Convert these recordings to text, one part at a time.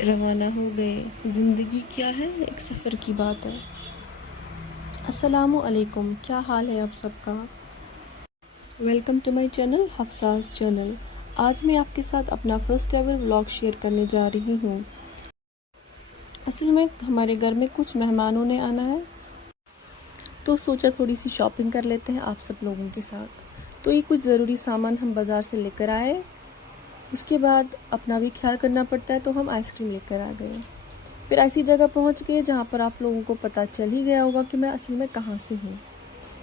रवाना हो गए। ज़िंदगी क्या है, एक सफ़र की बात है। अस्सलामु अलैकुम, क्या हाल है आप सबका। Welcome to my channel Hafsas channel. आज मैं आपके साथ अपना फर्स्ट एवर व्लॉग शेयर करने जा रही हूँ। असल में हमारे घर में कुछ मेहमानों ने आना है, तो सोचा थोड़ी सी शॉपिंग कर लेते हैं आप सब लोगों के साथ। तो ये कुछ ज़रूरी सामान हम बाज़ार से लेकर आए। उसके बाद अपना भी ख्याल करना पड़ता है, तो हम आइसक्रीम लेकर आ गए। फिर ऐसी जगह पहुंच गए जहां पर आप लोगों को पता चल ही गया होगा कि मैं असल में कहां से हूं।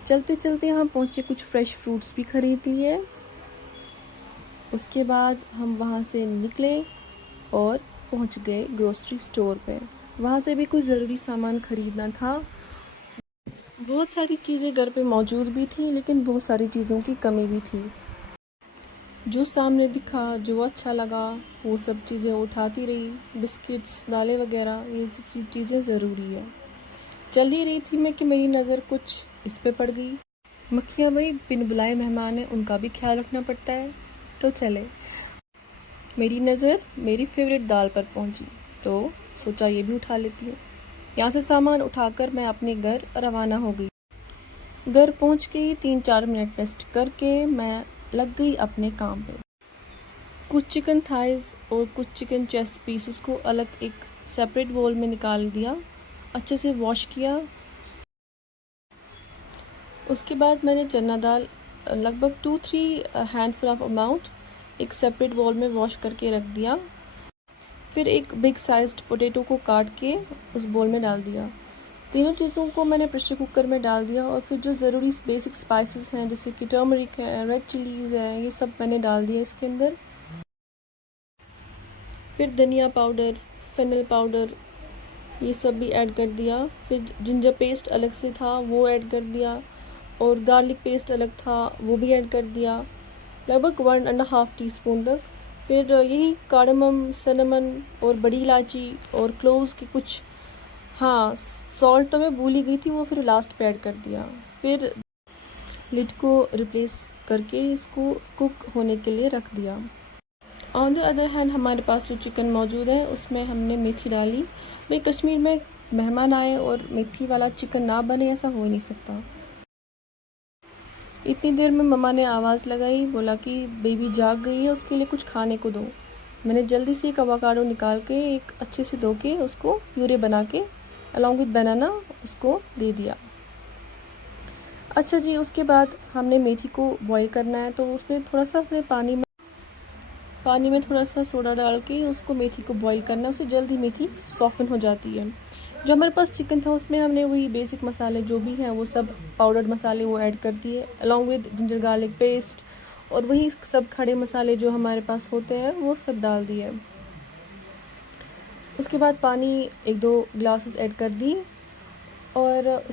चलते चलते हम पहुंचे, कुछ फ्रेश फ्रूट्स भी खरीद लिए। उसके बाद हम वहां से निकले और पहुंच गए ग्रोसरी स्टोर पे। वहां से भी कुछ ज़रूरी सामान खरीदना था। बहुत सारी चीज़ें घर पे मौजूद भी थी, लेकिन बहुत सारी चीज़ों की कमी भी थी। जो सामने दिखा, जो अच्छा लगा, वो सब चीज़ें उठाती रही। बिस्किट्स, दालें वगैरह, ये सब चीज़ें ज़रूरी है। चल ही रही थी मैं कि मेरी नज़र कुछ इस पे पड़ गई। मक्खियाँ भाई बिन बुलाए मेहमान हैं, उनका भी ख्याल रखना पड़ता है। तो चले, मेरी नज़र मेरी फेवरेट दाल पर पहुंची, तो सोचा ये भी उठा लेती हूँ। यहाँ से सामान उठाकर मैं अपने घर रवाना हो गई। घर पहुंच गई, 3-4 मिनट रेस्ट करके मैं लग गई अपने काम पे। कुछ चिकन थाइज़ और कुछ चिकन चेस्ट पीसेस को अलग एक सेपरेट बोल में निकाल दिया, अच्छे से वॉश किया। उसके बाद मैंने चना दाल लगभग 2-3 हैंडफुल ऑफ अमाउंट एक सेपरेट बोल में वॉश करके रख दिया। फिर एक बिग साइज्ड पोटैटो को काट के उस बोल में डाल दिया। तीनों चीज़ों को मैंने प्रेशर कुकर में डाल दिया, और फिर जो ज़रूरी बेसिक स्पाइसेस हैं जैसे कि टर्मरिक है, रेड चिलीज़ है, ये सब मैंने डाल दिया इसके अंदर। फिर धनिया पाउडर, फेनल पाउडर, ये सब भी ऐड कर दिया। फिर जिंजर पेस्ट अलग से था वो ऐड कर दिया, और गार्लिक पेस्ट अलग था वो भी ऐड कर दिया, लगभग 1.5 टीस्पून तक। फिर यही कार्डमम, सिनेमन और बड़ी इलायची और क्लोव्स के कुछ, हाँ सॉल्ट तो मैं भूल ही गई थी, वो फिर लास्ट पे ऐड कर दिया। फिर लिड को रिप्लेस करके इसको कुक होने के लिए रख दिया। ऑन द अदर हैंड हमारे पास जो चिकन मौजूद है उसमें हमने मेथी डाली। भाई कश्मीर में मेहमान आए और मेथी वाला चिकन ना बने, ऐसा हो ही नहीं सकता। इतनी देर में मम्मा ने आवाज़ लगाई, बोला कि बेबी जाग गई है, उसके लिए कुछ खाने को दो। मैंने जल्दी से एक अवाकाडो निकाल के एक अच्छे से धो के उसको प्यूरे बना के अलॉन्ग विद बनाना उसको दे दिया। अच्छा जी, उसके बाद हमने मेथी को बॉईल करना है, तो उसमें थोड़ा सा अपने पानी में थोड़ा सा सोडा डाल के उसको मेथी को बॉईल करना है, उससे जल्दी मेथी सॉफ्टन हो जाती है। जो हमारे पास चिकन था उसमें हमने वही बेसिक मसाले जो भी हैं वो सब पाउडर्ड मसाले वो ऐड कर दिए, along with ginger garlic paste, और वही सब खड़े मसाले जो हमारे पास होते हैं वो सब डाल दिए। उसके बाद पानी 1-2 ग्लासेस ऐड कर दी, और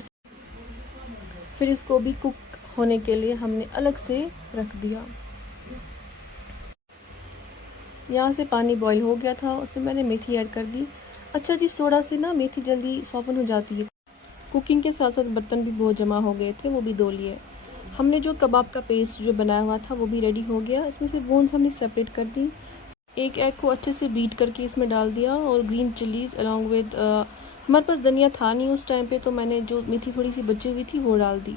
फिर इसको भी कुक होने के लिए हमने अलग से रख दिया। यहाँ से पानी बॉईल हो गया था, उसमें मैंने मेथी ऐड कर दी। अच्छा जी, सोडा से ना मेथी जल्दी सॉफ्टन हो जाती है। कुकिंग के साथ साथ बर्तन भी बहुत जमा हो गए थे, वो भी धो लिए। हमने जो कबाब का पेस्ट जो बनाया हुआ था वो भी रेडी हो गया। इसमें से बोन्स हमने सेपरेट कर दी। एक एग को अच्छे से बीट करके इसमें डाल दिया, और ग्रीन चिलीज़ अलॉन्ग विद, हमारे पास धनिया था नहीं उस टाइम पे, तो मैंने जो मेथी थोड़ी सी बची हुई थी वो डाल दी।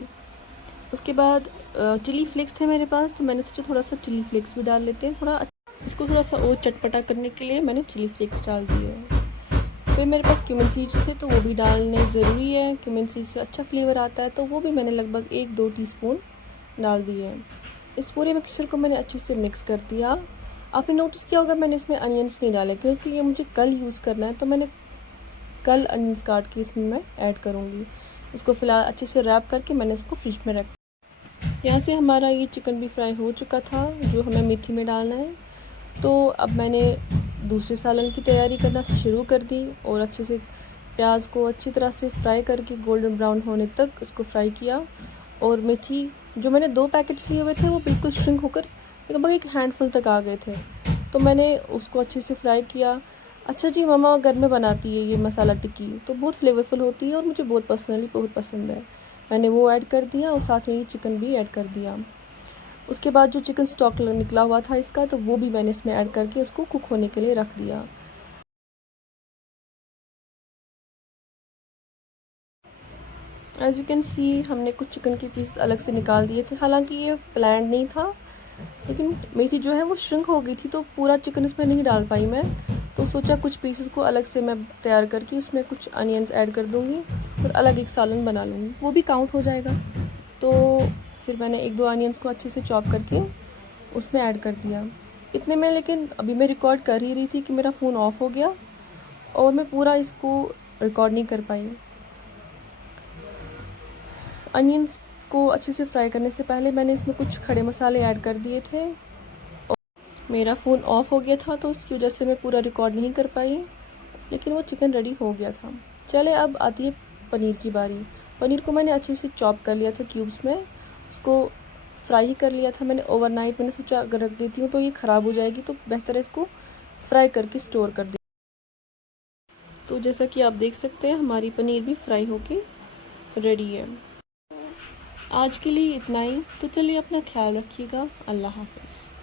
उसके बाद चिली फ्लेक्स थे मेरे पास, तो मैंने सोचा थोड़ा सा चिली फ्लेक्स भी डाल लेते हैं, इसको थोड़ा सा और चटपटा करने के लिए मैंने चिली फ्लेक्स डाल दिए। फिर मेरे पास क्यूमिन सीड्स थे, तो वो भी डालने ज़रूरी है, क्यूमिन सीड्स से अच्छा फ्लेवर आता है, तो वो भी मैंने लगभग 1-2 टीस्पून डाल दिए। इस पूरे मिक्सचर को मैंने अच्छे से मिक्स कर दिया। आपने नोटिस किया होगा मैंने इसमें अनियंस नहीं डाले, क्योंकि ये मुझे कल यूज़ करना है, तो मैंने कल अनियंस काट के इसमें मैं ऐड करूँगी। इसको फ़िलहाल अच्छे से रैप करके मैंने इसको फ्रिज में रख। यहाँ से हमारा ये चिकन भी फ्राई हो चुका था, जो हमें मेथी में डालना है। तो अब मैंने दूसरे सालन की तैयारी करना शुरू कर दी, और अच्छे से प्याज को अच्छी तरह से फ्राई करके गोल्डन ब्राउन होने तक इसको फ्राई किया। और मेथी जो मैंने 2 पैकेट्स लिए हुए थे वो बिल्कुल श्रिंक होकर लगभग एक हैंडफुल तक आ गए थे, तो मैंने उसको अच्छे से फ्राई किया। अच्छा जी, मम्मा घर में बनाती है ये मसाला टिक्की, तो बहुत फ्लेवरफुल होती है और मुझे बहुत पर्सनली बहुत पसंद है। मैंने वो ऐड कर दिया, और साथ में ये चिकन भी ऐड कर दिया। उसके बाद जो चिकन स्टॉक निकला हुआ था इसका, तो वो भी मैंने इसमें ऐड करके उसको कुक होने के लिए रख दिया। एज यू कैन सी हमने कुछ चिकन के पीस अलग से निकाल दिए थे, हालांकि ये प्लान नहीं था, लेकिन मेथी जो है वो श्रिंक हो गई थी तो पूरा चिकन इसमें नहीं डाल पाई मैं, तो सोचा कुछ पीसेस को अलग से मैं तैयार करके उसमें कुछ अनियंस ऐड कर दूँगी और अलग एक सालन बना लूँगी, वो भी काउंट हो जाएगा। तो फिर मैंने 1-2 अनियंस को अच्छे से चॉप करके उसमें ऐड कर दिया इतने में। लेकिन अभी मैं रिकॉर्ड कर ही रही थी कि मेरा फ़ोन ऑफ हो गया और मैं पूरा इसको रिकॉर्ड नहीं कर पाई। अनियंस को अच्छे से फ्राई करने से पहले मैंने इसमें कुछ खड़े मसाले ऐड कर दिए थे। मेरा फ़ोन ऑफ हो गया था तो उसकी वजह से मैं पूरा रिकॉर्ड नहीं कर पाई, लेकिन वो चिकन रेडी हो गया था। चले अब आती है पनीर की बारी। पनीर को मैंने अच्छे से चॉप कर लिया था क्यूब्स में, उसको फ्राई ही कर लिया था मैंने ओवरनाइट। मैंने सोचा अगर रख देती हूँ तो ये ख़राब हो जाएगी, तो बेहतर है इसको फ्राई करके स्टोर कर दे। तो जैसा कि आप देख सकते हैं हमारी पनीर भी फ्राई होके रेडी है। आज के लिए इतना ही, तो चलिए अपना ख्याल रखिएगा। अल्लाह हाफ़िज़।